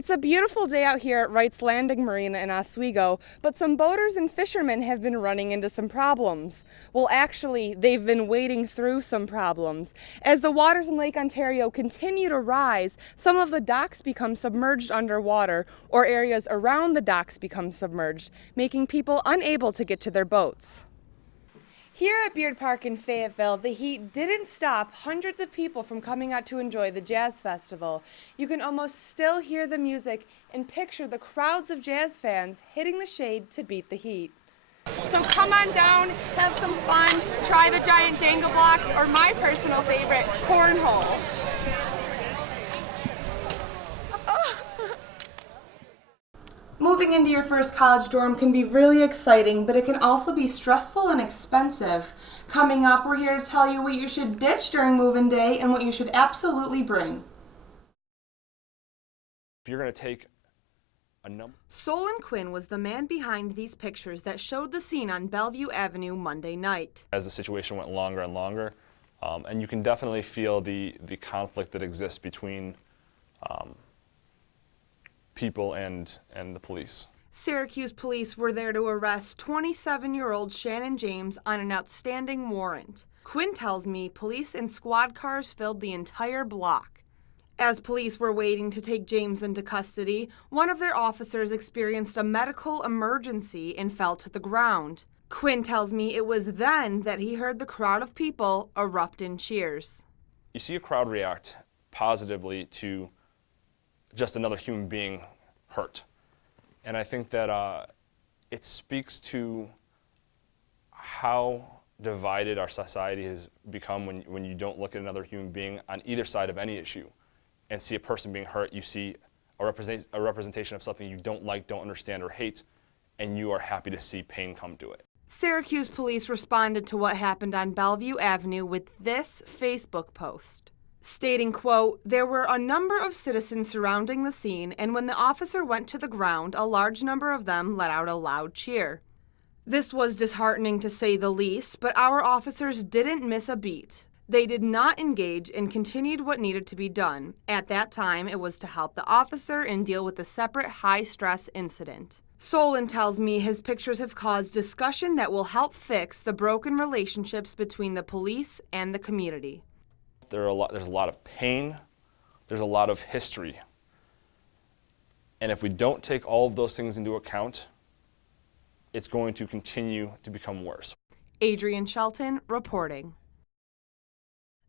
It's a beautiful day out here at Wright's Landing Marina in Oswego, but some boaters and fishermen have been running into some problems. Well, actually, they've been wading through some problems. As the waters in Lake Ontario continue to rise, some of the docks become submerged underwater, or areas around the docks become submerged, making people unable to get to their boats. Here at Beard Park in Fayetteville, the heat didn't stop hundreds of people from coming out to enjoy the Jazz Festival. You can almost still hear the music and picture the crowds of jazz fans hitting the shade to beat the heat. So come on down, have some fun, try the giant dangle blocks, or my personal favorite, cornhole. Moving into your first college dorm can be really exciting, but it can also be stressful and expensive. Coming up, we're here to tell you what you should ditch during move-in day and what you should absolutely bring. If you're going to take a number... Solon Quinn was the man behind these pictures that showed the scene on Bellevue Avenue Monday night. As the situation went longer and longer, and you can definitely feel the conflict that exists between people and the police. Syracuse police were there to arrest 27-year-old Shannon James on an outstanding warrant. Quinn tells me police and squad cars filled the entire block. As police were waiting to take James into custody, one of their officers experienced a medical emergency and fell to the ground. Quinn tells me it was then that he heard the crowd of people erupt in cheers. You see a crowd react positively to just another human being hurt. And I think that it speaks to how divided our society has become when you don't look at another human being on either side of any issue and see a person being hurt. You see a representation of something you don't like, don't understand, or hate, and you are happy to see pain come to it. Syracuse police responded to what happened on Bellevue Avenue with this Facebook post, stating, quote, "There were a number of citizens surrounding the scene, and when the officer went to the ground, a large number of them let out a loud cheer. This was disheartening to say the least, but our officers didn't miss a beat. They did not engage and continued what needed to be done. At that time, it was to help the officer and deal with the separate high-stress incident." Solon tells me his pictures have caused discussion that will help fix the broken relationships between the police and the community. There's a lot of pain, there's a lot of history. And if we don't take all of those things into account, it's going to continue to become worse. Adrienne Shelton reporting.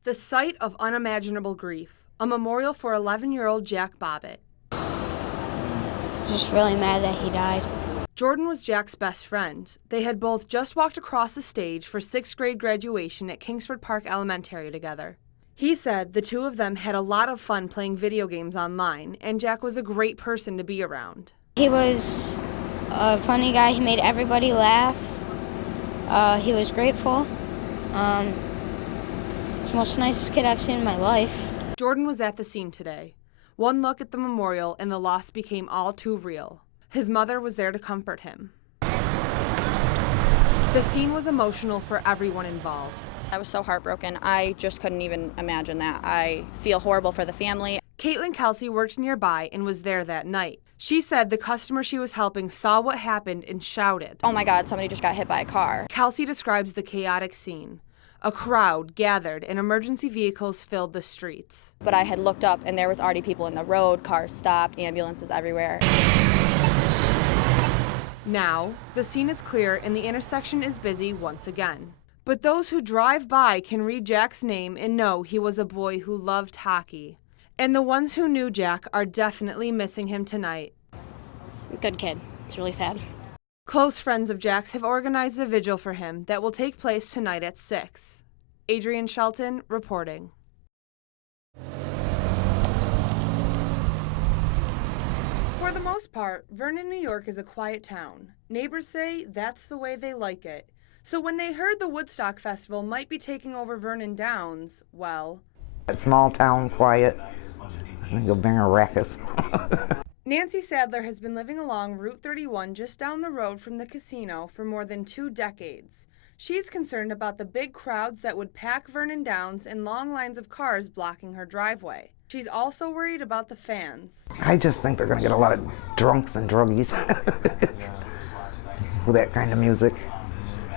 The site of unimaginable grief, a memorial for 11-year-old Jack Bobbitt. Just really mad that he died. Jordan was Jack's best friend. They had both just walked across the stage for 6th grade graduation at Kingsford Park Elementary together. He said the two of them had a lot of fun playing video games online, and Jack was a great person to be around. He was a funny guy. He made everybody laugh. He was grateful. He's the most nicest kid I've seen in my life. Jordan was at the scene today. One look at the memorial and the loss became all too real. His mother was there to comfort him. The scene was emotional for everyone involved. I was so heartbroken. I just couldn't even imagine that. I feel horrible for the family. Caitlin Kelsey worked nearby and was there that night. She said the customer she was helping saw what happened and shouted, "Oh my God, somebody just got hit by a car." Kelsey describes the chaotic scene. A crowd gathered and emergency vehicles filled the streets. But I had looked up and there was already people in the road, cars stopped, ambulances everywhere. Now, the scene is clear and the intersection is busy once again. But those who drive by can read Jack's name and know he was a boy who loved hockey. And the ones who knew Jack are definitely missing him tonight. Good kid. It's really sad. Close friends of Jack's have organized a vigil for him that will take place tonight at 6. Adrienne Shelton reporting. For the most part, Vernon, New York is a quiet town. Neighbors say that's the way they like it. So when they heard the Woodstock Festival might be taking over Vernon Downs, well... That small town, quiet, I think it'll bring a ruckus. Nancy Sadler has been living along Route 31 just down the road from the casino for more than 2 decades. She's concerned about the big crowds that would pack Vernon Downs and long lines of cars blocking her driveway. She's also worried about the fans. I just think they're going to get a lot of drunks and druggies with that kind of music.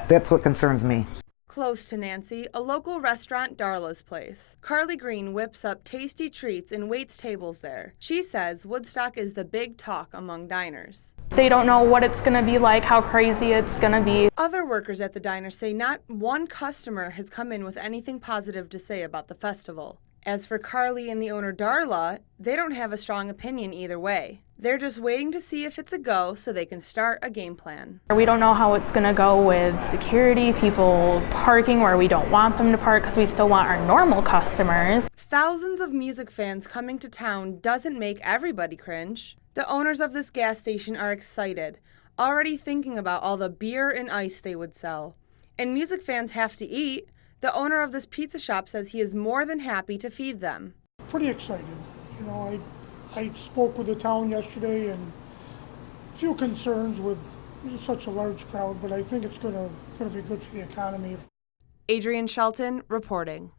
That's what concerns me. Close to Nancy, a local restaurant, Darla's Place. Carly Green whips up tasty treats and waits tables there. She says Woodstock is the big talk among diners. They don't know what it's going to be like, how crazy it's going to be. Other workers at the diner say not one customer has come in with anything positive to say about the festival. As for Carly and the owner Darla, they don't have a strong opinion either way. They're just waiting to see if it's a go so they can start a game plan. We don't know how it's going to go with security, people parking where we don't want them to park because we still want our normal customers. Thousands of music fans coming to town doesn't make everybody cringe. The owners of this gas station are excited, already thinking about all the beer and ice they would sell. And music fans have to eat. The owner of this pizza shop says he is more than happy to feed them. Pretty excited. You know, I spoke with the town yesterday and a few concerns with such a large crowd, but I think it's going to be good for the economy. Adrienne Shelton reporting.